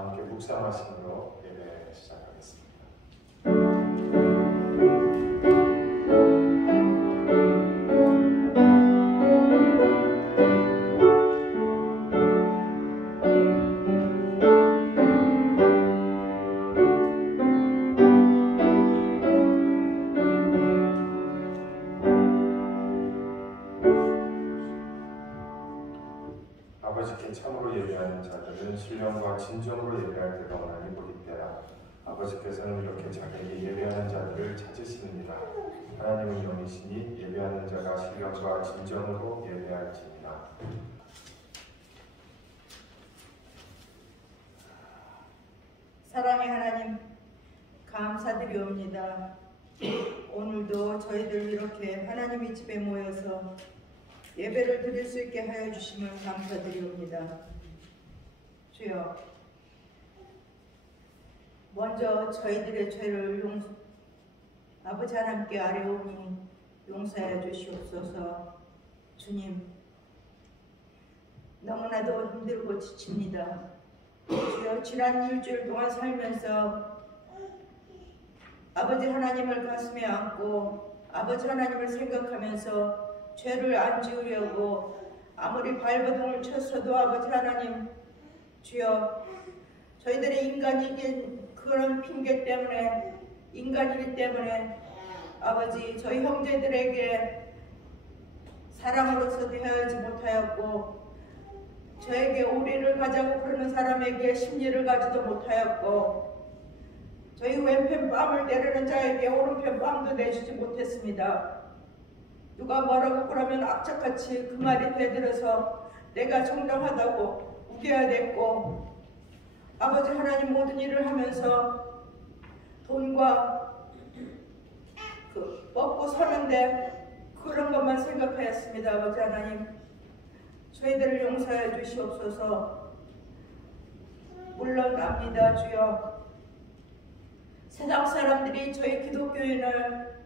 다 함께 묵상하심으로 예배 시작하겠습니다. 아버지께 참으로 예배하는 자들은 신령과 진정으로 예배할 때가 오나니 곧 이때라. 아버지께서는 이렇게 자기에게 예배하는 자들을 찾으시느니라. 하나님은 영이시니 예배하는 자가 신령과 진정으로 예배할지니라. 사랑의 하나님, 감사드리옵니다. 오늘도 저희들 이렇게 하나님의 집에 모여서 예배를 드릴 수 있게 하여 주심을 감사드리옵니다. 주여, 먼저 저희들의 죄를 아버지 하나님께 아뢰오니 용서하여 주시옵소서. 주님, 너무나도 힘들고 지칩니다. 주여, 지난 일주일 동안 살면서 아버지 하나님을 가슴에 안고 아버지 하나님을 생각하면서 죄를 안 지으려고 아무리 발버둥을 쳤어도 아버지 하나님, 주여, 저희들의 인간이긴 그런 핑계 때문에, 인간이기 때문에 아버지 저희 형제들에게 사람으로서 대하지 못하였고, 저에게 오리를 가자고 그러는 사람에게 심리를 가지도 못하였고, 저희 왼편 뺨을 내리는 자에게 오른편 뺨도 내주지 못했습니다. 누가 뭐라고 그러면 악착같이 그 말이 되들어서 내가 정당하다고 우겨야 됐고, 아버지 하나님 모든 일을 하면서 돈과 먹고 사는데 그런 것만 생각하였습니다. 아버지 하나님, 저희들을 용서해 주시옵소서. 물론 압니다. 주여, 세상 사람들이 저희 기독교인을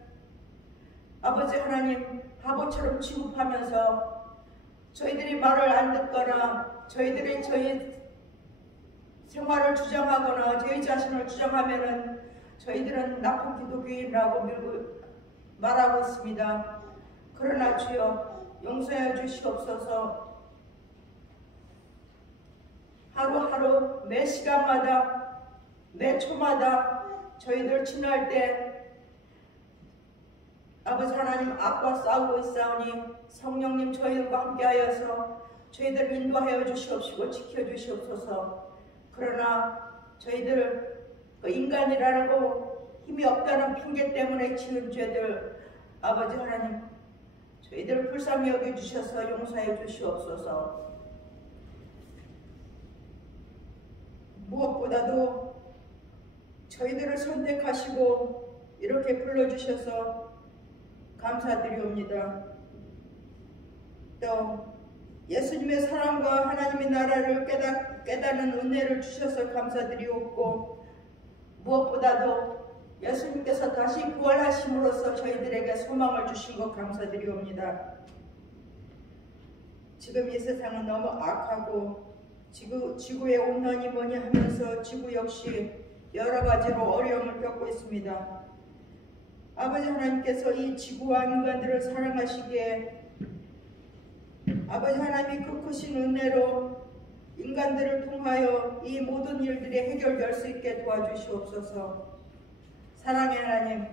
아버지 하나님 바보처럼 취급하면서 저희들이 말을 안 듣거나 저희들이 저희 생활을 주장하거나 저희 자신을 주장하면은 저희들은 나쁜 기독교인이라고 말하고 있습니다. 그러나 주여, 용서해 주시옵소서. 하루하루 매 시간마다 매 초마다 저희들 지날 때 아버지 하나님 악과 싸우고 있사오니 성령님 저희들과 함께하여서 저희들 인도하여 주시옵시고 지켜주시옵소서. 그러나 저희들 인간이라고 힘이 없다는 핑계 때문에 지은 죄들 아버지 하나님 저희들 불쌍히 여겨주셔서 용서해 주시옵소서. 무엇보다도 저희들을 선택하시고 이렇게 불러주셔서 감사드리옵니다. 또 예수님의 사랑과 하나님의 나라를 깨닫는 은혜를 주셔서 감사드리옵고, 무엇보다도 예수님께서 다시 부활하심으로써 저희들에게 소망을 주신 것 감사드리옵니다. 지금 이 세상은 너무 악하고 지구의 온난이 뭐니 하면서 지구 역시 여러 가지로 어려움을 겪고 있습니다. 아버지 하나님께서 이 지구와 인간들을 사랑하시기에 아버지 하나님이 그 크신 은혜로 인간들을 통하여 이 모든 일들이 해결될 수 있게 도와주시옵소서. 사랑의 하나님,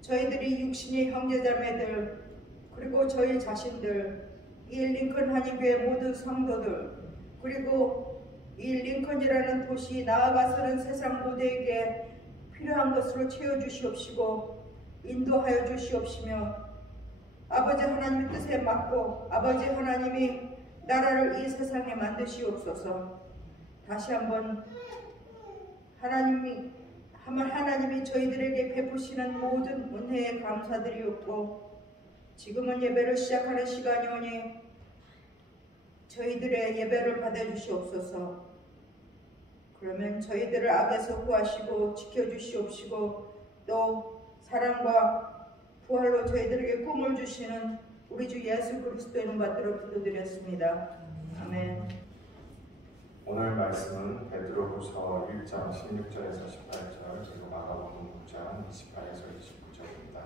저희들이 육신의 형제자매들 그리고 저희 자신들, 이 링컨 한인교회 모든 성도들, 그리고 이 링컨이라는 도시 나아가서는 세상 모두에게 필요한 것으로 채워주시옵시고 인도하여 주시옵시며, 아버지 하나님의 뜻에 맞고 아버지 하나님이 나라를 이 세상에 만드시옵소서. 다시 한번 하나님이 저희들에게 베푸시는 모든 은혜에 감사드리옵고, 지금은 예배를 시작하는 시간이 오니 저희들의 예배를 받아주시옵소서. 그러면 저희들을 악에서 구하시고 지켜주시옵시고, 또 사랑과 부활로 저희들에게 꿈을 주시는 우리 주 예수 그리스도의 이름 받들어 기도드렸습니다. 아멘. 오늘 말씀은 베드로후서 1장 16절에서 18절 그리고 마가복음 9장 28에서 29절입니다.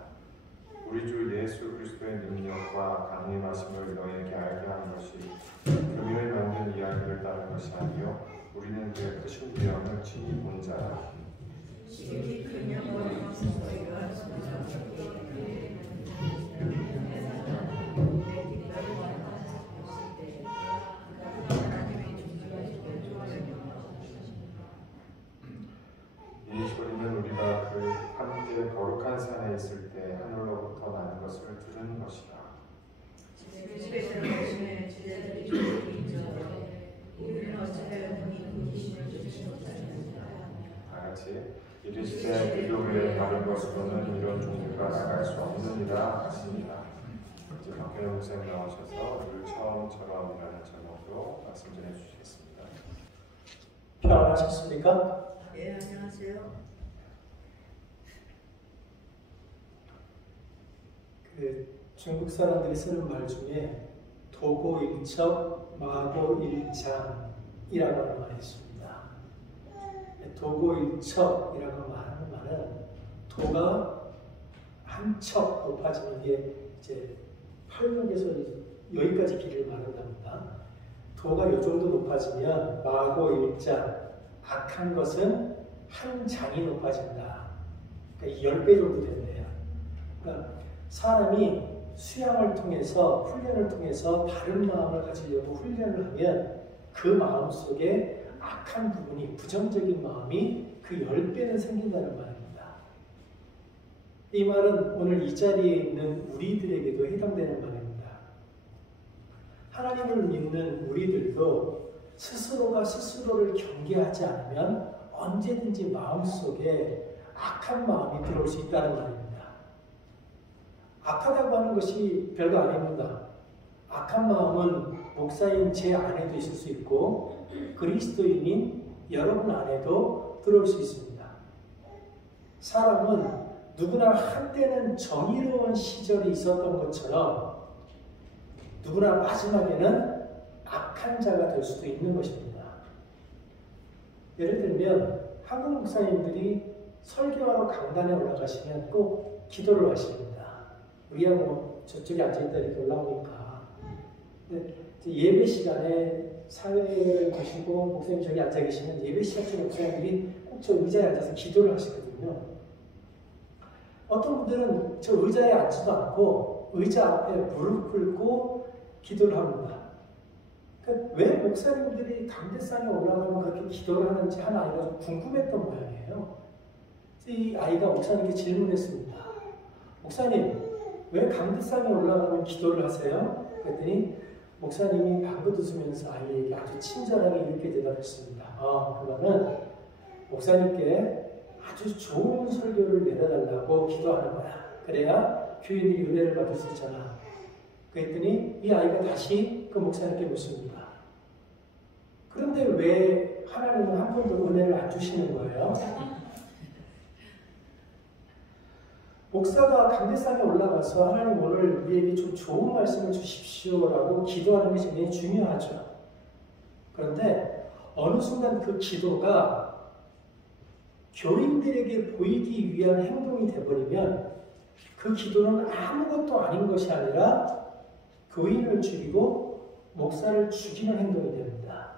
우리 주 예수 그리스도의 능력과 강림하심을 너에게 알게 하는 것이 금요일 만든 이야기를 따른 것이 아니요 우리는 그의 크신 위엄을 친히 본 자라. 이 소리는 우리가 그 함께 거룩한 산에 있을 때 하늘로부터 나는 것을 들은 것이라. 다같이 이르시되 기도에 다른 것으로는 이런 종류가 나갈 수 없느니라 하시니라. 이제 박현영 목사님 나오셔서 늘 처음처럼이라는 제목으로 말씀 전해 주시겠습니다. 평안하셨습니까? 네, 안녕하세요. 중국 사람들이 쓰는 말 중에 도고일척, 마고일장이라고 하는 말이 있습니다. 도고일척이라고 하는 말은 도가 한 척 높아지는 게 이제 팔목에서 여기까지 길이를 말한답니다. 도가 이 정도 높아지면 마고일장, 악한 것은 한 장이 높아진다. 그러니까 10배 정도 된대요. 그러니까 사람이 수양을 통해서 훈련을 통해서 바른 마음을 가지려고 훈련을 하면 그 마음 속에 악한 부분이 부정적인 마음이 그 10배는 생긴다는 말입니다. 이 말은 오늘 이 자리에 있는 우리들에게도 해당되는 말입니다. 하나님을 믿는 우리들도 스스로가 스스로를 경계하지 않으면 언제든지 마음속에 악한 마음이 들어올 수 있다는 말입니다. 악하다고 하는 것이 별거 아닙니다. 악한 마음은 목사인 제 안에도 있을 수 있고 그리스도인인 여러분 안에도 들어올 수 있습니다. 사람은 누구나 한때는 정의로운 시절이 있었던 것처럼 누구나 마지막에는 악한 자가 될 수도 있는 것입니다. 예를 들면 한국 목사님들이 설교하러 강단에 올라가시면 꼭 기도를 하십니다. 우리야 뭐 저쪽에 앉아있다 이렇게 올라오니까. 근데 예배 시간에 사회를 보시고 목사님 저기 앉아 계시면 예배 시간에 목사님들이 꼭 저 의자에 앉아서 기도를 하시거든요. 어떤 분들은 저 의자에 앉지도 않고 의자 앞에 무릎 꿇고 기도를 합니다. 그러니까 왜 목사님들이 강대상에 올라가면 그렇게 기도를 하는지 한 아이가 좀 궁금했던 모양이에요. 이 아이가 목사님께 질문했습니다. 목사님, 왜 강대상에 올라가면 기도를 하세요? 그랬더니 목사님이 방긋 웃으면서 아이에게 아주 친절하게 이렇게 대답했습니다. 그거는 목사님께 아주 좋은 설교를 내려달라고 기도하는 거야. 그래야 교인들이 은혜를 받을 수 있잖아. 그랬더니 이 아이가 다시 그 목사님께 묻습니다. 그런데 왜 하나님은 한 번도 은혜를 안 주시는 거예요? 목사가 강대상에 올라가서 하나님 오늘 우리에게 좀 좋은 말씀을 주십시오라고 기도하는 것이 굉장히 중요하죠. 그런데 어느 순간 그 기도가 교인들에게 보이기 위한 행동이 되어버리면 그 기도는 아무것도 아닌 것이 아니라 교인을 죽이고 목사를 죽이는 행동이 됩니다.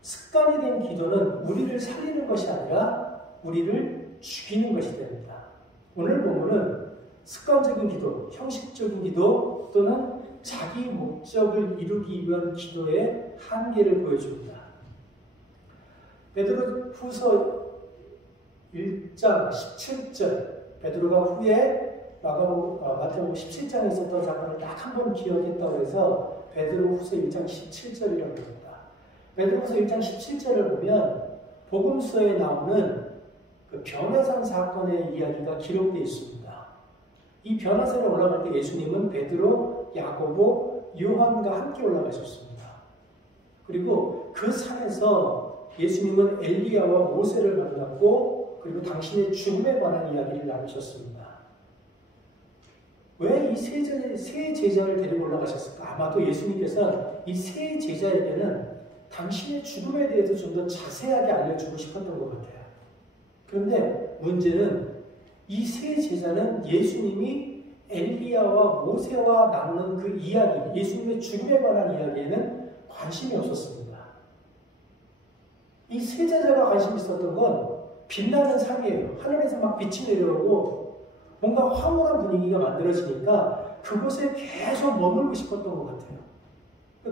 습관이 된 기도는 우리를 살리는 것이 아니라 우리를 죽이는 것이 됩니다. 오늘 본문은 습관적인 기도, 형식적인 기도 또는 자기 목적을 이루기 위한 기도의 한계를 보여줍니다. 베드로후서 1장 17절, 베드로가 후에 마태복음 17장에 있었던 사건을 딱 한 번 기억했다고 해서 베드로후서 1장 17절이라고 합니다. 베드로후서 1장 17절을 보면 복음서에 나오는 그 변화산 사건의 이야기가 기록되어 있습니다. 이 변화산에 올라갈 때 예수님은 베드로, 야고보, 요한과 함께 올라가셨습니다. 그리고 그 산에서 예수님은 엘리야와 모세를 만났고 그리고 당신의 죽음에 관한 이야기를 나누셨습니다. 왜 이 세 제자를 데리고 올라가셨을까? 아마도 예수님께서 이 세 제자에게는 당신의 죽음에 대해서 좀 더 자세하게 알려주고 싶었던 것 같아요. 그런데 문제는 이 세 제자는 예수님이 엘리야와 모세와 나누는 그 이야기, 예수님의 죽음에 관한 이야기에는 관심이 없었습니다. 이 세 제자가 관심이 있었던 건 빛나는 상이에요. 하늘에서 막 빛이 내려오고 뭔가 황홀한 분위기가 만들어지니까 그곳에 계속 머물고 싶었던 것 같아요.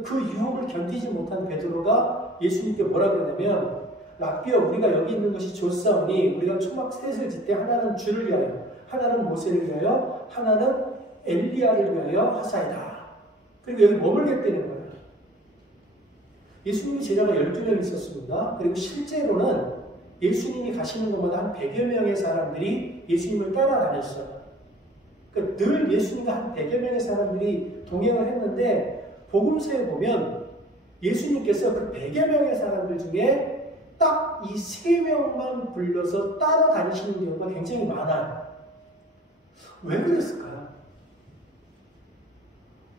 그 유혹을 견디지 못한 베드로가 예수님께 뭐라 그러냐면, 랍비여, 우리가 여기 있는 것이 좋사오니 우리가 초막 셋을 짓되 하나는 주를 위하여, 하나는 모세를 위하여, 하나는 엘리야를 위하여 하사이다. 그리고 여기 머물겠다는 거예요. 예수님이 제자가 12명 있었습니다. 그리고 실제로는 예수님이 가시는 곳마다 한 100여 명의 사람들이 예수님을 따라다녔어요. 그러니까 늘 예수님과 한 100여 명의 사람들이 동행을 했는데, 복음서에 보면 예수님께서 그 100여 명의 사람들 중에 딱 이 3명만 불러서 따라다니시는 경우가 굉장히 많아요. 왜 그랬을까요?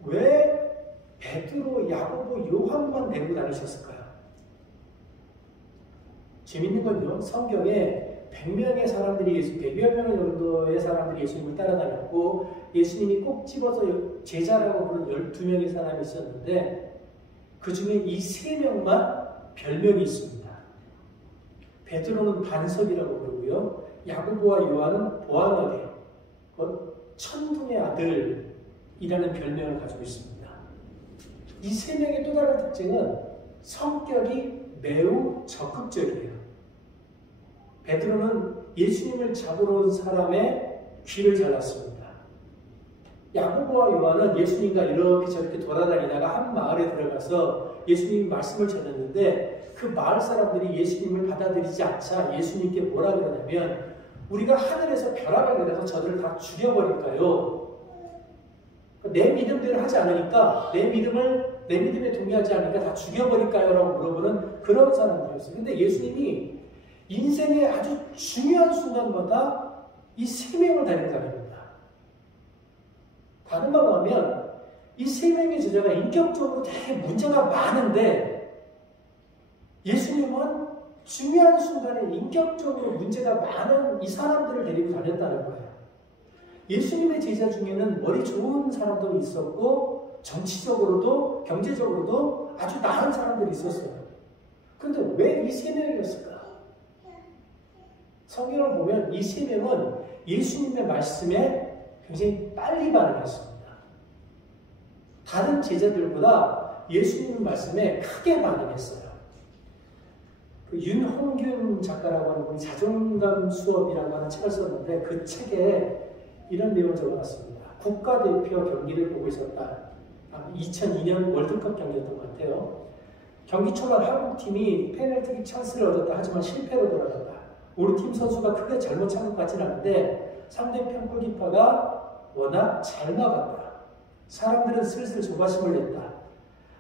왜 베드로, 야고보, 요한만 데리고 다니셨을까요? 재밌는 건요, 성경에 100명의 사람들이 100여 명 정도의 사람들이 예수님을 따라다녔고, 예수님이 꼭 집어서 제자라고 부른 12명의 사람이 있었는데, 그 중에 이 3명만 별명이 있습니다. 베드로는 반석이라고 부르고요, 야고보와 요한은 보아너게, 천둥의 아들이라는 별명을 가지고 있습니다. 이 3명의 또 다른 특징은 성격이 매우 적극적이에요. 베드로는 예수님을 잡으러 온 사람의 귀를 잘랐습니다. 야고보와 요한은 예수님과 이렇게 저렇게 돌아다니다가 한 마을에 들어가서 예수님이 말씀을 전했는데, 그 마을 사람들이 예수님을 받아들이지 않자 예수님께 뭐라 그러냐면, 우리가 하늘에서 벼락을 내려서 저들을 다 죽여버릴까요? 내 믿음대로 하지 않으니까, 내 믿음에 동의하지 않으니까 다 죽여버릴까요? 라고 물어보는 그런 사람들이었어요. 근데 예수님이 인생의 아주 중요한 순간마다 이 3명을 데리고 다닙니다. 다른 말로 하면 이 3명의 제자가 인격적으로 되게 문제가 많은데, 예수님은 중요한 순간에 인격적으로 문제가 많은 이 사람들을 데리고 다녔다는 거예요. 예수님의 제자 중에는 머리 좋은 사람도 있었고, 정치적으로도 경제적으로도 아주 나은 사람들이 있었어요. 그런데 왜 이 3명이었을까? 성경을 보면 이 3명은 예수님의 말씀에 굉장히 빨리 반응했습니다. 다른 제자들보다 예수님 말씀에 크게 반응했어요. 그 윤홍균 작가라고 하는 분이 자존감 수업이라고 하는 책을 썼는데, 그 책에 이런 내용을 적어놨습니다. 국가대표 경기를 보고 있었다. 2002년 월드컵 경기였던 것 같아요. 경기 초반 한국팀이 페널티킥 찬스를 얻었다. 하지만 실패로 돌아갔다. 우리 팀 선수가 크게 잘못 찬 것 같지는 않은데 상대편 골키퍼가 워낙 잘 막았다. 사람들은 슬슬 조바심을 냈다.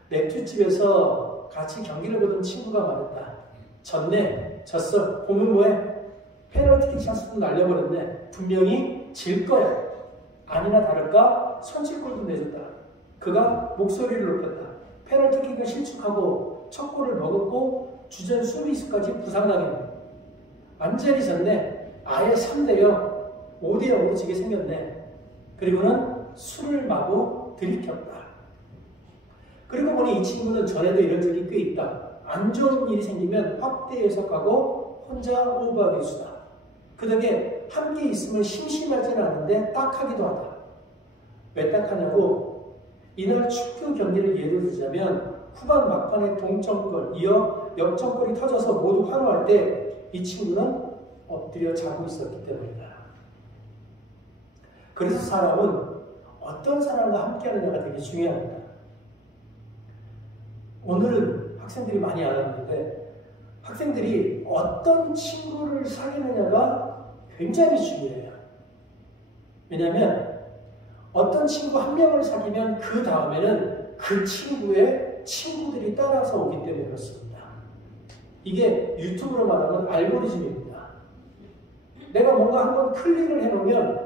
맥주집에서 같이 경기를 보던 친구가 말했다. 졌어. 보면 뭐해? 페널티킥 찬스도 날려버렸네. 분명히 질 거야. 아니나 다를까 선취골도 내줬다. 그가 목소리를 높였다. 페널티킥을 실축하고 첫 골을 먹었고 주전 수비수까지 부상당했네. 완전히 졌네. 아예 3대0, 5대0으로 지게 생겼네. 그리고는 술을 마구 들이켰다. 그리고 보니 이 친구는 전에도 이런 적이 꽤 있다. 안 좋은 일이 생기면 확대 해석하고 혼자 오버하기 수다. 그 덕에 함께 있으면 심심하지는 않은데 딱하기도 하다. 왜 딱하냐고, 이날 축구 경기를 예로 들자면 후반 막판에 동점골, 이어 역전골이 터져서 모두 환호할 때 이 친구는 엎드려 자고 있었기 때문이다. 그래서 사람은 어떤 사람과 함께 하느냐가 되게 중요합니다. 오늘은 학생들이 많이 알았는데, 학생들이 어떤 친구를 사귀느냐가 굉장히 중요해요. 왜냐하면 어떤 친구 한 명을 사귀면 그 다음에는 그 친구의 친구들이 따라서 오기 때문에 그렇습니다. 이게 유튜브로 말하면 알고리즘입니다. 내가 뭔가 한번 클릭을 해놓으면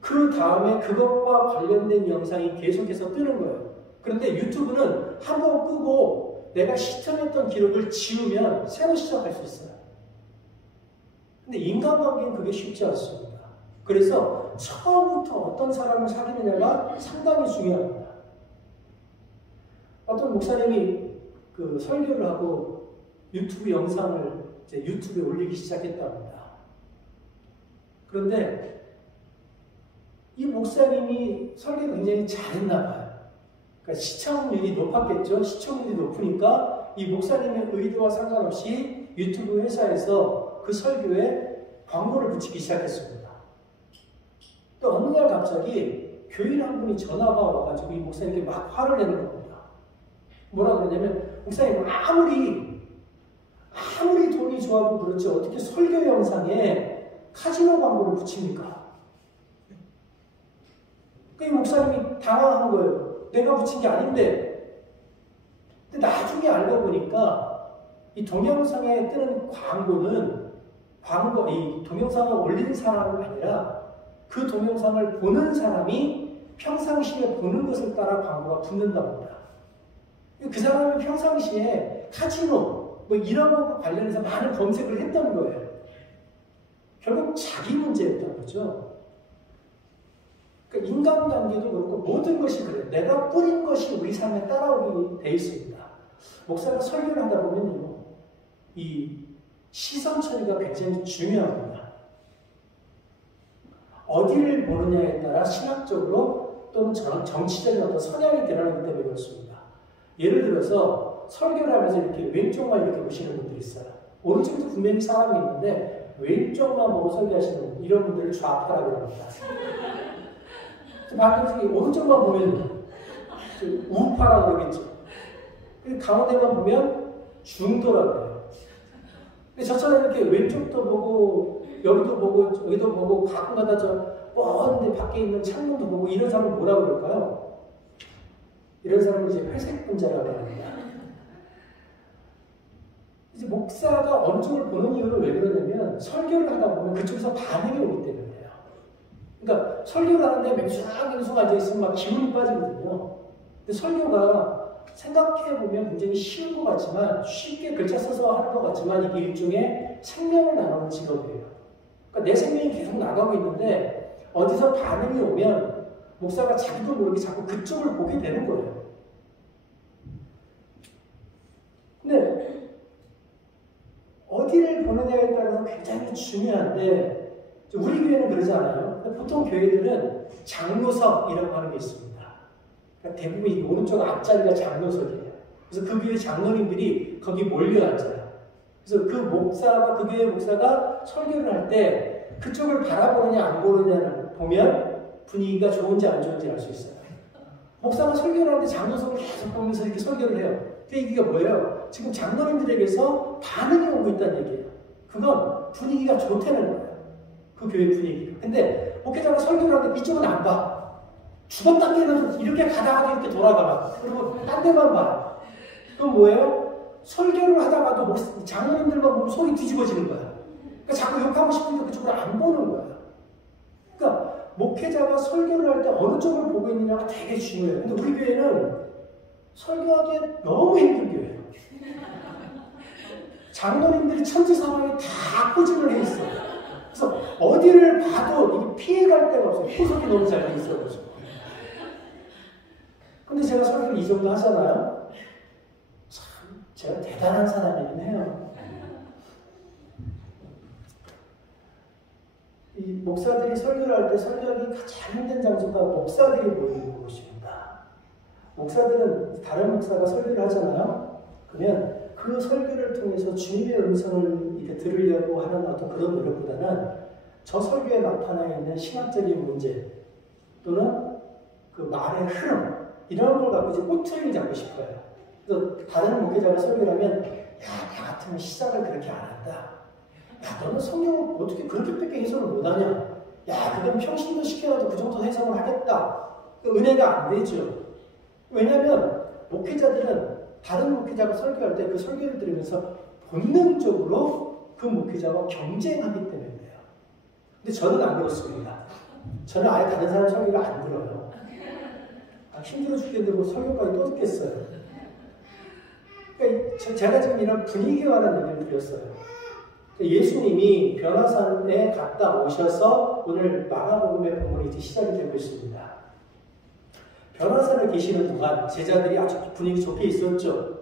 그 다음에 그것과 관련된 영상이 계속해서 뜨는 거예요. 그런데 유튜브는 한번 끄고 내가 시청했던 기록을 지우면 새로 시작할 수 있어요. 근데 인간관계는 그게 쉽지 않습니다. 그래서 처음부터 어떤 사람을 사귀느냐가 상당히 중요합니다. 어떤 목사님이 그 설교를 하고 유튜브 영상을 이제 유튜브에 올리기 시작했답니다. 그런데 이 목사님이 설교를 굉장히 잘했나 봐요. 그러니까 시청률이 높았겠죠. 시청률이 높으니까 이 목사님의 의도와 상관없이 유튜브 회사에서 그 설교에 광고를 붙이기 시작했습니다. 또 어느 날 갑자기 교인 한 분이 전화가 와가지고 이 목사님께 막 화를 내는 겁니다. 뭐라 그러냐면, 목사님 아무리 돈이 좋아도 그렇지 어떻게 설교 영상에 카지노 광고를 붙입니까? 이 목사님이 당황한 거예요. 내가 붙인 게 아닌데. 근데 나중에 알고 보니까 이 동영상에 뜨는 광고는 이 동영상을 올리는 사람이 아니라 그 동영상을 보는 사람이 평상시에 보는 것을 따라 광고가 붙는답니다. 그 사람이 평상시에 카지노 뭐 이런 것과 관련해서 많은 검색을 했던 거예요. 결국 자기 문제였던 거죠. 그러니까 인간관계도 그렇고 모든 것이 그래요. 내가 뿌린 것이 우리 삶에 따라오게 돼 있습니다. 목사가 설교를 하다 보면요, 이 시선 처리가 굉장히 중요합니다. 어디를 보느냐에 따라 신학적으로 또는 정치적인 어떤 성향이 드러나기 때문에 그렇습니다. 예를 들어서 설교를 하면서 이렇게 왼쪽만 이렇게 보시는 분들이 있어요. 오른쪽에도 분명히 사람이 있는데 왼쪽만 보고 설교하시는 이런 분들을 좌파라고 합니다. 반대쪽에 오른쪽만 보면 우파라고 그러겠죠. 가운데만 보면 중도라고 해요. 근데 저처럼 이렇게 왼쪽도 보고 여기도 보고 여기도 보고 가끔가다 뻔한데 밖에 있는 창문도 보고 이런 사람을 뭐라고 그럴까요? 이런 사람을 이제 회색 분자라고 합니다. 이제 목사가 어느 쪽을 보는 이유는 왜 그러냐면 설교를 하다 보면 그쪽에서 반응이 오기 때문이에요. 그러니까 설교를 하는데 맹숭맹숭 앉아있으면 막 기운이 빠지거든요. 근데 설교가 생각해보면 굉장히 쉬운 것 같지만, 쉽게 글자 써서 하는 것 같지만 이게 일종의 생명을 나누는 직업이에요. 그러니까 내 생명이 계속 나가고 있는데 어디서 반응이 오면 목사가 자기도 모르게 자꾸 그쪽을 보게 되는 거예요. 근데 어디를 보느냐에 따라서 굉장히 중요한데, 우리 교회는 그러지 않아요. 보통 교회들은 장로석이라고 하는 게 있습니다. 그러니까 대부분 이 오른쪽 앞자리가 장로석이에요. 그래서 그 교회 장로님들이 거기 몰려 앉아요. 그래서 그 교회 목사가 설교를 할 때 그쪽을 바라보느냐 안 보느냐를 보면 분위기가 좋은지 안 좋은지 알 수 있어요. 목사가 설교를 하는데 장로석을 계속 보면서 이렇게 설교를 해요. 그 얘기가 뭐예요? 지금 장로님들에게서 반응이 오고 있다는 얘기예요. 그건 분위기가 좋다는 거예요. 그 교회 분위기. 근데 목회자가 설교를 하는데 이쪽은 안 봐. 죽었다 깨는 이렇게 가다가도 이렇게 돌아가. 그리고 딴 데만 봐. 그건 뭐예요? 설교를 하다가도 장로님들만 보면 속이 뒤집어지는 거야. 그러니까 자꾸 욕하고 싶은데 그쪽으로 안 보는 거야. 그러니까 목회자가 설교를 할 때 어느 쪽을 보고 있느냐가 되게 중요해요. 근데 우리 교회는 설교하기에 너무 힘든 교회예요. 장로님들이 천지사방에 다 포진을 해 있어요. 그래서 어디를 봐도 이게 피해갈 데가 없어요. 후석이 너무 잘 돼 있어가지고. 근데 제가 설교를 이 정도 하잖아요. 참 제가 대단한 사람이긴 해요. 이 목사들이 설교를 할 때 설교하기 가장 힘든 장소가 목사들이 모이는 곳입니다. 목사들은 다른 목사가 설교를 하잖아요. 그러면 그 설교를 통해서 주님의 음성을 이렇게 들으려고 하는 어떤 그런 노력보다는 저 설교에 나타나 있는 신학적인 문제 또는 그 말의 흐름 이런 걸 갖고 이제 꼬투리를 잡고 싶어요. 그래서 다른 목회자가 설교를 하면 나 같으면 시작을 그렇게 안 한다. 너는 성경을 어떻게 그렇게밖에 해석을 못하냐? 그건 평신도 시켜놔도 그 정도 해석을 하겠다. 은혜가 안 되죠. 왜냐하면 목회자들은 다른 목회자가 설교할 때 그 설교를 들으면서 본능적으로 그 목회자와 경쟁하기 때문에 그래요. 근데 저는 안 그렇습니다. 저는 아예 다른 사람 설교를 안 들어요. 힘들어 죽겠는데 뭐 설교까지 또 듣겠어요. 그러니까 제가 지금 이런 분위기와 관한 얘기를 드렸어요. 예수님이 변화산에 갔다 오셔서 오늘 마가복음의 본문이 이제 시작이 되고 있습니다. 변화산에 계시는 동안 제자들이 아주 분위기 좋게 있었죠.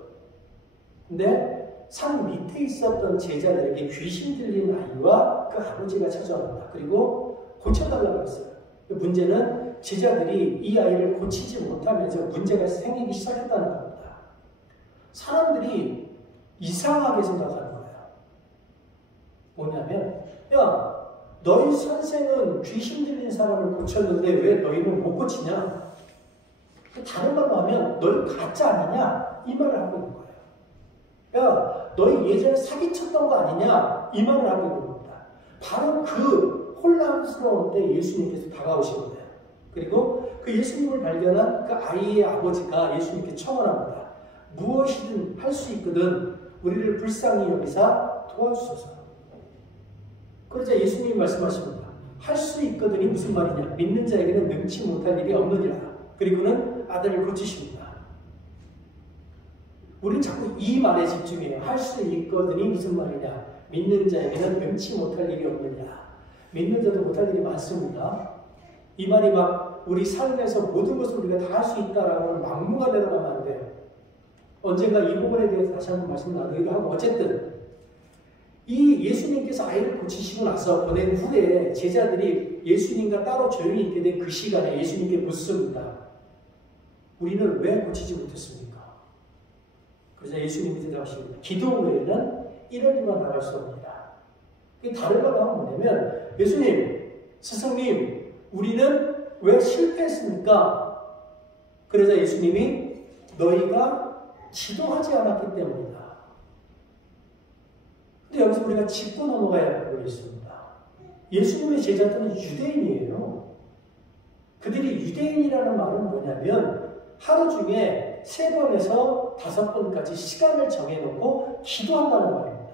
근데 산 밑에 있었던 제자들에게 귀신 들린 아이와 그 아버지가 찾아옵니다. 그리고 고쳐달라고 했어요. 문제는 제자들이 이 아이를 고치지 못하면서 문제가 생기기 시작했다는 겁니다. 사람들이 이상하게 생각하는 거예요. 뭐냐면, 야, 너희 선생은 귀신 들린 사람을 고쳤는데 왜 너희는 못 고치냐? 다른 말로 하면 너희 가짜 아니냐? 이 말을 하고 있는 거예요. 야, 너희 예전에 사기쳤던 거 아니냐? 이 말을 하고 있는 겁니다. 바로 그 혼란스러운 때 예수님께서 다가오신 거예요. 그리고 그 예수님을 발견한 그 아이의 아버지가 예수님께 청원합니다. 무엇이든 할 수 있거든 우리를 불쌍히 여기사 도와주소서. 그러자 예수님이 말씀하십니다. 할 수 있거든이 무슨 말이냐? 믿는 자에게는 능치 못할 일이 없느니라. 그리고는 아들을 고치십니다. 우리는 자꾸 이 말에 집중해요. 할 수 있거든이 무슨 말이냐? 믿는 자에게는 능치 못할 일이 없느냐? 믿는 자도 못할 일이 많습니다. 이 말이 막 우리 삶에서 모든 것을 우리가 다 할 수 있다라고 막무가 내려가면 안 돼요. 언젠가 이 부분에 대해서 다시 한번 말씀 나누기도 하고, 어쨌든 이 예수님께서 아이를 고치시고 나서 보낸 후에 제자들이 예수님과 따로 조용히 있게 된 그 시간에 예수님께 묻습니다. 우리는 왜 고치지 못했습니까? 그래서 예수님이 대답하십니다. 기도 외에는 이런 일만 나갈 수 없습니다. 다른 말로 하면 뭐냐면, 예수님, 스승님, 우리는 왜 실패했습니까? 그러자 예수님이 너희가 기도하지 않았기 때문이다. 근데 여기서 우리가 짚고 넘어가야 할 부분이 있습니다. 예수님의 제자들은 유대인이에요. 그들이 유대인이라는 말은 뭐냐면 하루 중에 3번에서 5번까지 시간을 정해놓고 기도한다는 말입니다.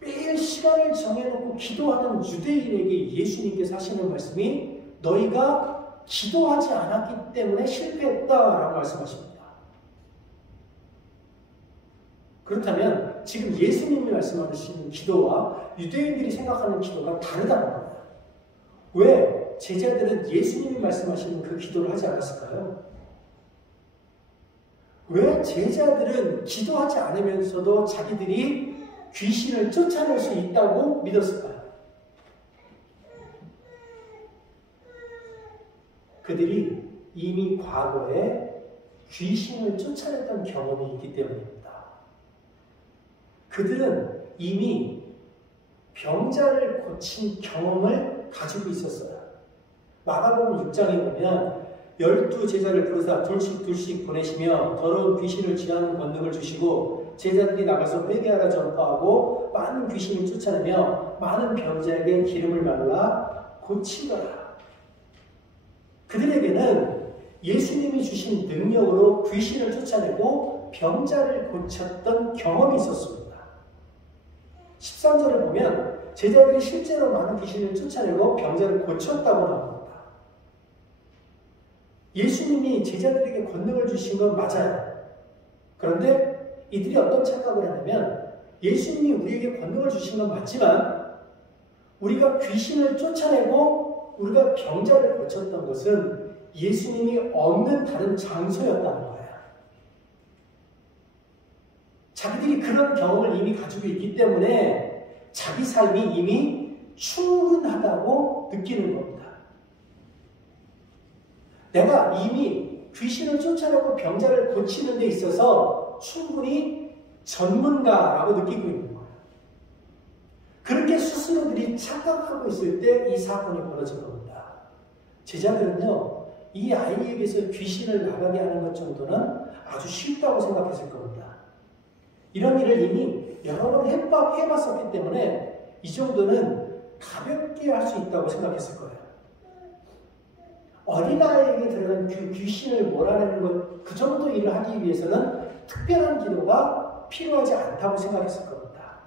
매일 시간을 정해놓고 기도하는 유대인에게 예수님께서 하시는 말씀이 너희가 기도하지 않았기 때문에 실패했다라고 말씀하십니다. 그렇다면 지금 예수님이 말씀하시는 기도와 유대인들이 생각하는 기도가 다르다는 거예요. 왜 제자들은 예수님이 말씀하시는 그 기도를 하지 않았을까요? 왜 제자들은 기도하지 않으면서도 자기들이 귀신을 쫓아낼 수 있다고 믿었을까요? 그들이 이미 과거에 귀신을 쫓아냈던 경험이 있기 때문입니다. 그들은 이미 병자를 고친 경험을 가지고 있었어요. 마가복음 6장에 보면 12제자를 부르사 둘씩 보내시며 더러운 귀신을 제하는 권능을 주시고 제자들이 나가서 회개하라 전파하고 많은 귀신을 쫓아내며 많은 병자에게 기름을 발라 고치더라. 그들에게는 예수님이 주신 능력으로 귀신을 쫓아내고 병자를 고쳤던 경험이 있었습니다. 13절을 보면 제자들이 실제로 많은 귀신을 쫓아내고 병자를 고쳤다고 나옵니다. 예수님이 제자들에게 권능을 주신 건 맞아요. 그런데 이들이 어떤 착각을 하냐면 예수님이 우리에게 권능을 주신 건 맞지만 우리가 귀신을 쫓아내고 우리가 병자를 고쳤던 것은 예수님이 없는 다른 장소였다는 거예요. 자기들이 그런 경험을 이미 가지고 있기 때문에 자기 삶이 이미 충분하다고 느끼는 겁니다. 내가 이미 귀신을 쫓아내고 병자를 고치는 데 있어서 충분히 전문가라고 느끼고 있는 거예요. 그렇게 스스로들이 착각하고 있을 때 이 사건이 벌어진 겁니다. 제자들은요, 이 아이에게서 귀신을 나가게 하는 것 정도는 아주 쉽다고 생각했을 겁니다. 이런 일을 이미 여러 번 해봤었기 때문에 이 정도는 가볍게 할 수 있다고 생각했을 거예요. 어린아이에게 들어간 귀신을 몰아내는 것, 그 정도 일을 하기 위해서는 특별한 기도가 필요하지 않다고 생각했을 겁니다.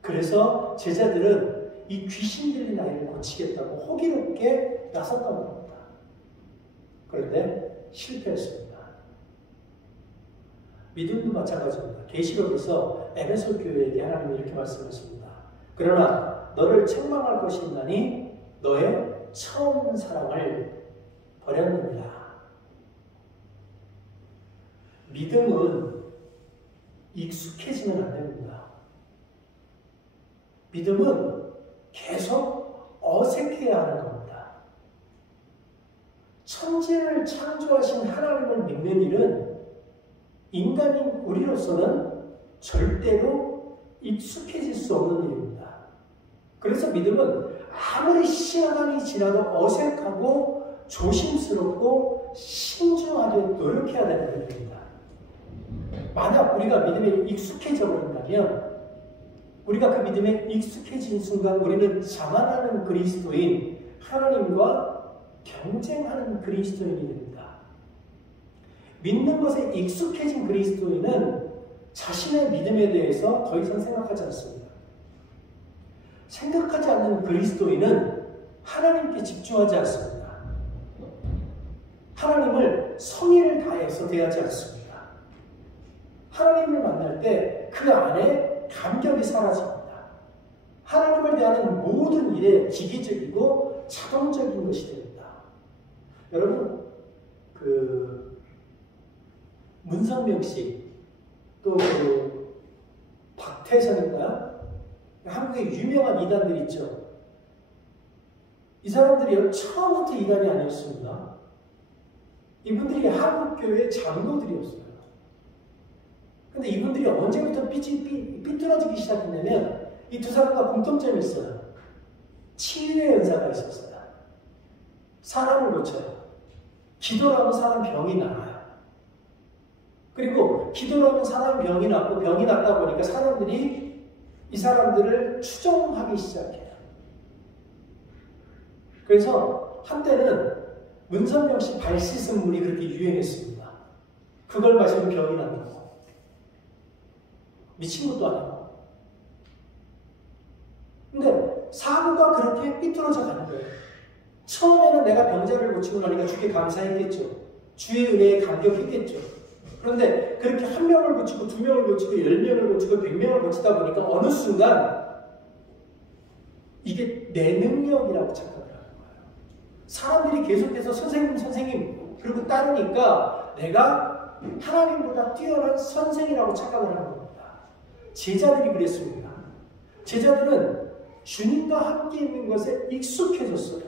그래서 제자들은 이 귀신 들린 아이를 고치겠다고 호기롭게 나섰던 겁니다. 그런데 실패했습니다. 믿음도 마찬가지입니다. 계시록에서 에베소 교회에게 하나님이 이렇게 말씀하십니다. 그러나 너를 책망할 것이 있나니 너의 처음 사랑을 버렸느니라. 믿음은 익숙해지면 안 됩니다. 믿음은 계속 어색해야 하는 겁니다. 천지를 창조하신 하나님을 믿는 일은 인간인 우리로서는 절대로 익숙해질 수 없는 일입니다. 그래서 믿음은 아무리 시간이 지나도 어색하고 조심스럽고 신중하게 노력해야 되는 일입니다. 만약 우리가 믿음에 익숙해져 버린다면 우리가 그 믿음에 익숙해진 순간 우리는 자만하는 그리스도인, 하나님과 경쟁하는 그리스도인이 됩니다. 믿는 것에 익숙해진 그리스도인은 자신의 믿음에 대해서 더 이상 생각하지 않습니다. 생각하지 않는 그리스도인은 하나님께 집중하지 않습니다. 하나님을 성의를 다해서 대하지 않습니다. 하나님을 만날 때 그 안에 감격이 사라집니다. 하나님을 대하는 모든 일에 기계적이고 자동적인 것이 됩니다. 여러분, 문선명 씨, 또 박태선인가요? 한국의 유명한 이단들 있죠. 이 사람들이 처음부터 이단이 아니었습니다. 이분들이 한국교회 장로들이었어요. 근데 이분들이 언제부터 삐뚤어지기 시작했냐면 이 두 사람과 공통점이 있어요. 치유의 은사가 있었어요. 사람을 고쳐요. 기도를 하면 사람 병이 나아요. 그리고 기도를 하면 사람 병이 낫고 병이 낫다 보니까 사람들이 이 사람들을 추종하기 시작해요. 그래서 한때는 문선명 씨 발 씻은 물이 그렇게 유행했습니다. 그걸 마시면 병이 난다고. 미친 것도 아니고. 근데 사고가 그렇게 삐뚤어져 가는 거예요. 처음에는 내가 병자를 고치고 나니까 주께 감사했겠죠. 주의 은혜에 감격했겠죠. 그런데 그렇게 한 명을 고치고 두 명을 고치고 10명을 고치고 100명을 고치다 보니까 어느 순간 이게 내 능력이라고 착각을 하는 거예요. 사람들이 계속해서 선생님 그러고 따르니까 내가 하나님보다 뛰어난 선생이라고 착각을 하는 겁니다. 제자들이 그랬습니다. 제자들은 주님과 함께 있는 것에 익숙해졌어요.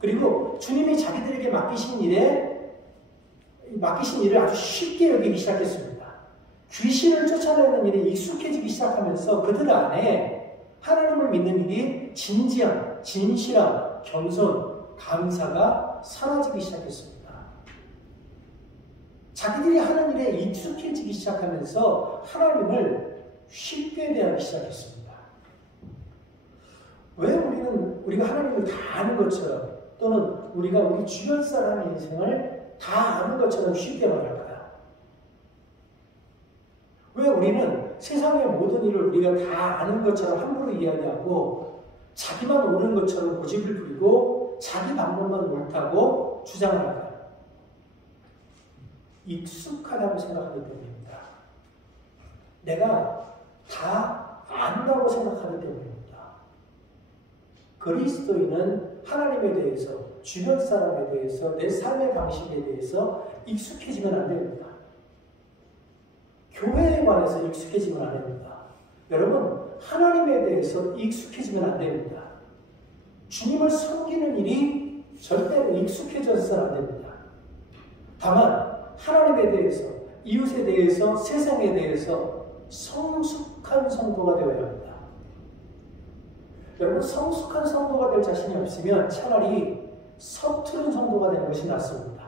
그리고 주님이 자기들에게 맡기신 일을 아주 쉽게 여기기 시작했습니다. 귀신을 쫓아내는 일에 익숙해지기 시작하면서 그들 안에 하나님을 믿는 일이 진지함, 진실함, 겸손, 감사가 사라지기 시작했습니다. 자기들이 하는 일에 익숙해지기 시작하면서 하나님을 쉽게 대하기 시작했습니다. 왜 우리가 하나님을 다 아는 것처럼 또는 우리가 우리 주변 사람의 인생을 다 아는 것처럼 쉽게 말할까요? 왜 우리는 세상의 모든 일을 우리가 다 아는 것처럼 함부로 이야기하고 자기만 옳은 것처럼 고집을 부리고 자기 방법만 옳다고 주장을 할까요? 익숙하다고 생각하기 때문입니다. 내가 다 안다고 생각하기 때문입니다. 그리스도인은 하나님에 대해서, 주변 사람에 대해서, 내 삶의 방식에 대해서 익숙해지면 안 됩니다. 교회에 관해서 익숙해지면 안 됩니다. 여러분, 하나님에 대해서 익숙해지면 안 됩니다. 주님을 섬기는 일이 절대로 익숙해져서는 안 됩니다. 다만 하나님에 대해서, 이웃에 대해서, 세상에 대해서 성숙한 성도가 되어야 합니다. 여러분, 성숙한 성도가 될 자신이 없으면 차라리 서투른 성도가 되는 것이 낫습니다.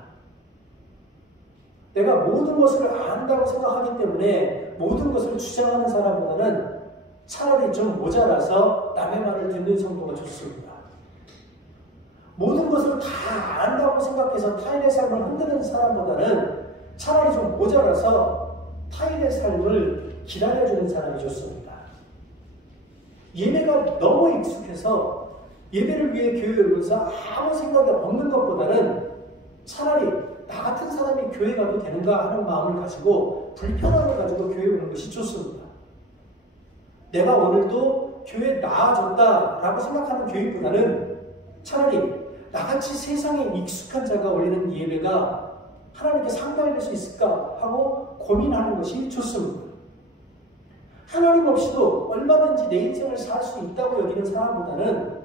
내가 모든 것을 안다고 생각하기 때문에 모든 것을 주장하는 사람보다는 차라리 좀 모자라서 남의 말을 듣는 성도가 좋습니다. 모든 것을 다 안다고 생각해서 타인의 삶을 흔드는 사람보다는 차라리 좀 모자라서 타인의 삶을 기다려주는 사람이 좋습니다. 예배가 너무 익숙해서 예배를 위해 교회에 오면서 아무 생각이 없는 것보다는 차라리 나 같은 사람이 교회 가도 되는가 하는 마음을 가지고 불편함을 가지고 교회에 오는 것이 좋습니다. 내가 오늘도 교회에 나아졌다라고 생각하는 교회보다는 차라리 나같이 세상에 익숙한 자가 올리는 예배가 하나님께 상달될 수 있을까 하고 고민하는 것이 좋습니다. 하나님 없이도 얼마든지 내 인생을 살 수 있다고 여기는 사람보다는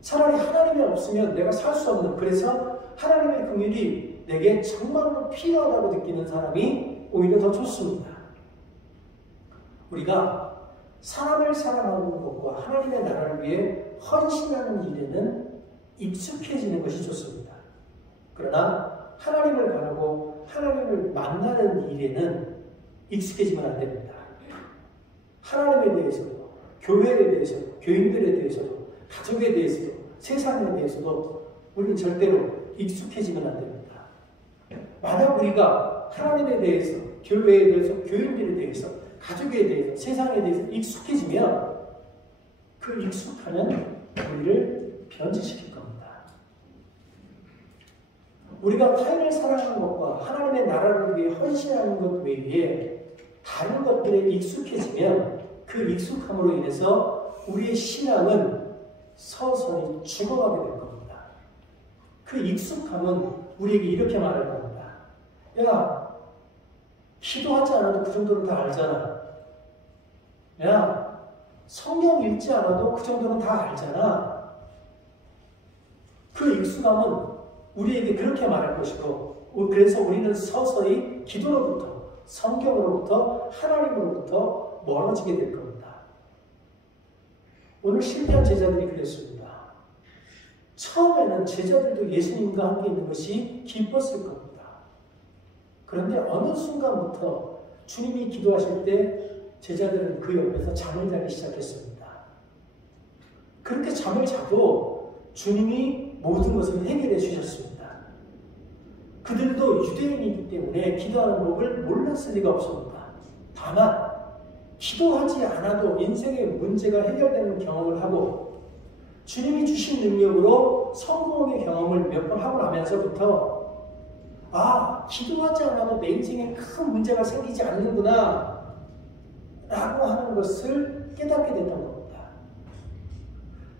차라리 하나님이 없으면 내가 살 수 없는, 그래서 하나님의 긍휼이 내게 정말로 필요하다고 느끼는 사람이 오히려 더 좋습니다. 우리가 사람을 사랑하는 것과 하나님의 나라를 위해 헌신하는 일에는 익숙해지는 것이 좋습니다. 그러나 하나님을 바라고 하나님을 만나는 일에는 익숙해지면 안 됩니다. 하나님에 대해서도, 교회에 대해서도, 교인들에 대해서도, 가족에 대해서도, 세상에 대해서도 우리는 절대로 익숙해지면 안 됩니다. 만약 우리가 하나님에 대해서, 교회에 대해서, 교인들에 대해서, 가족에 대해서, 세상에 대해서 익숙해지면 그 익숙함은 우리를 변질시킬 겁니다. 우리가 타인을 사랑하는 것과 하나님의 나라를 위해 헌신하는 것 외에 다른 것들에 익숙해지면 그 익숙함으로 인해서 우리의 신앙은 서서히 죽어가게 될 겁니다. 그 익숙함은 우리에게 이렇게 말할 겁니다. 야, 기도하지 않아도 그 정도는 다 알잖아. 야, 성경 읽지 않아도 그 정도는 다 알잖아. 그 익숙함은 우리에게 그렇게 말할 것이고, 그래서 우리는 서서히 기도로부터, 성경으로부터, 하나님으로부터 멀어지게 될 겁니다. 오늘 실패한 제자들이 그랬습니다. 처음에는 제자들도 예수님과 함께 있는 것이 기뻤을 겁니다. 그런데 어느 순간부터 주님이 기도하실 때 제자들은 그 옆에서 잠을 자기 시작했습니다. 그렇게 잠을 자도 주님이 모든 것을 해결해 주셨습니다. 그들도 유대인이기 때문에 기도하는 법을 몰랐을 리가 없습니다. 다만 기도하지 않아도 인생의 문제가 해결되는 경험을 하고 주님이 주신 능력으로 성공의 경험을 몇 번 하고 나면서부터 기도하지 않아도 내 인생에 큰 문제가 생기지 않는구나 라고 하는 것을 깨닫게 됐던 겁니다.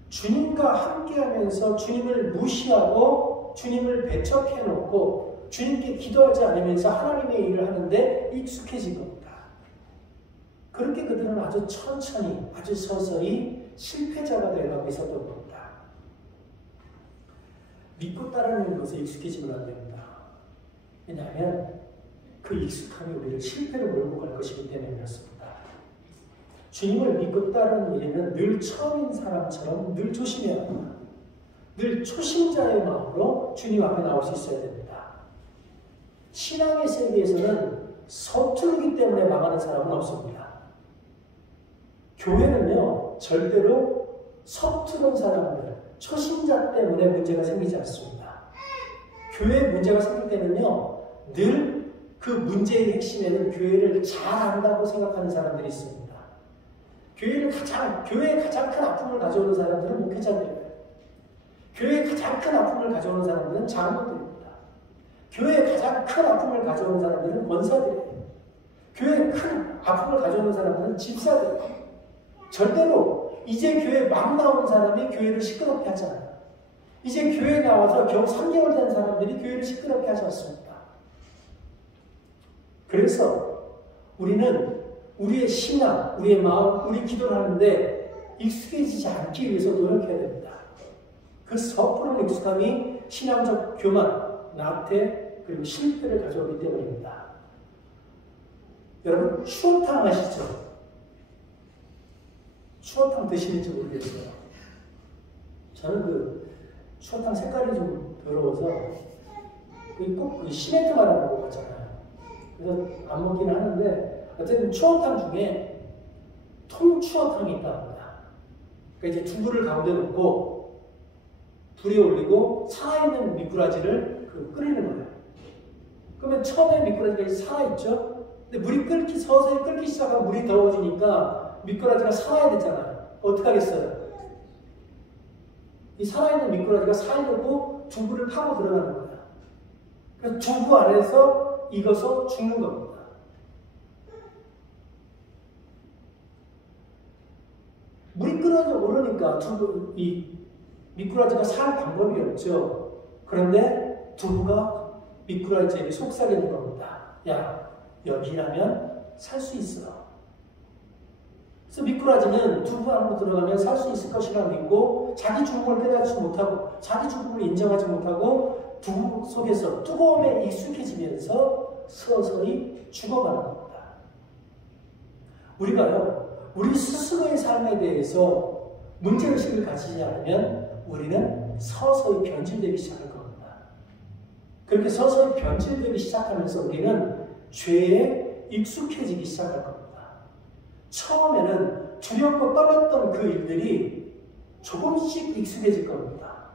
주님과 함께하면서 주님을 무시하고 주님을 배척해놓고 주님께 기도하지 않으면서 하나님의 일을 하는데 익숙해진 겁니다. 그렇게 그들은 아주 천천히, 아주 서서히 실패자가 되어가고 있었던 겁니다. 믿고 따르는 것에 익숙해지면 안 됩니다. 왜냐하면 그 익숙함이 우리를 실패로 몰고 갈 것이기 때문에 그렇습니다. 주님을 믿고 따르는 일에는 늘 처음인 사람처럼 늘 조심해야 합니다. 늘 초심자의 마음으로 주님 앞에 나올 수 있어야 됩니다. 신앙의 세계에서는 서투르기 때문에 망하는 사람은 없습니다. 교회는요, 절대로 서투른 사람들, 초심자 때문에 문제가 생기지 않습니다. 교회에 문제가 생길 때는요, 늘 그 문제의 핵심에는 교회를 잘 안다고 생각하는 사람들이 있습니다. 교회에 가장 큰 아픔을 가져오는 사람들은 목회자들이에요. 교회에 가장 큰 아픔을 가져오는 사람들은 장로들입니다. 교회에 가장 큰 아픔을 가져오는 사람들은 권사들이에요. 교회에 큰 아픔을 가져오는 사람들은 집사들이에요. 절대로 이제 교회 막 나온 사람이 교회를 시끄럽게 하지 않아요. 이제 교회에 나와서 겨우 3개월 된 사람들이 교회를 시끄럽게 하지 않습니다. 그래서 우리는 우리의 신앙, 우리의 마음, 우리 기도를 하는데 익숙해지지 않기 위해서 노력해야 됩니다. 그 섣부른 익숙함이 신앙적 교만, 나태, 그리고 실패를 가져오기 때문입니다. 여러분, 추어탕 아시죠? 추어탕 드시는지 모르겠어요. 저는 그 추어탕 색깔이 좀 더러워서 꼭 시멘트 말하는 거 같잖아요. 그래서 안 먹긴 하는데 어쨌든 추어탕 중에 통추어탕이 있다고 합니다. 그러니까 이제 두부를 가운데 놓고 불에 올리고 살아있는 미꾸라지를 끓이는 거예요. 그러면 처음에 미꾸라지가 살아있죠? 근데 물이 서서히 끓기 시작하면 물이 더워지니까 미꾸라지가 살아야 되잖아요. 어떻게 하겠어요? 이 살아있는 미꾸라지가 살려고 두부를 파고 들어가는 거예요. 그래서 두부 안에서 익어서 죽는 겁니다. 미꾸라지가 모르니까 이 미꾸라지가 살 방법이 없죠. 그런데 두부가 미꾸라지에게 속삭이는 겁니다. 야, 여기라면 살 수 있어. 그래서 미꾸라지는 두부 안으로 들어가면 살 수 있을 것이라 믿고 자기 죽음을 깨닫지 못하고 자기 죽음을 인정하지 못하고 두부 속에서 뜨거움에 익숙해지면서 서서히 죽어가는 겁니다. 우리가요, 우리 스스로의 삶에 대해서 문제의식을 가지지 않으면 우리는 서서히 변질되기 시작할 겁니다. 그렇게 서서히 변질되기 시작하면서 우리는 죄에 익숙해지기 시작할 겁니다. 처음에는 두렵고 떨렸던 그 일들이 조금씩 익숙해질 겁니다.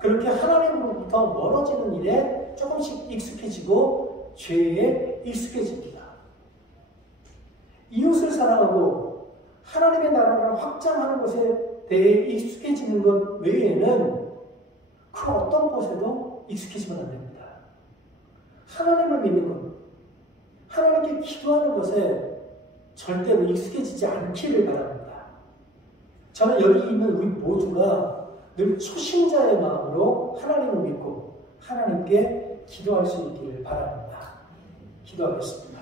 그렇게 하나님으로부터 멀어지는 일에 조금씩 익숙해지고 죄에 익숙해집니다. 이웃을 사랑하고 하나님의 나라를 확장하는 것에 대해 익숙해지는 것 외에는 그 어떤 곳에도 익숙해지면 안 됩니다. 하나님을 믿는 것, 하나님께 기도하는 것에 절대로 익숙해지지 않기를 바랍니다. 저는 여기 있는 우리 모두가 늘 초신자의 마음으로 하나님을 믿고 하나님께 기도할 수 있기를 바랍니다. 기도하겠습니다.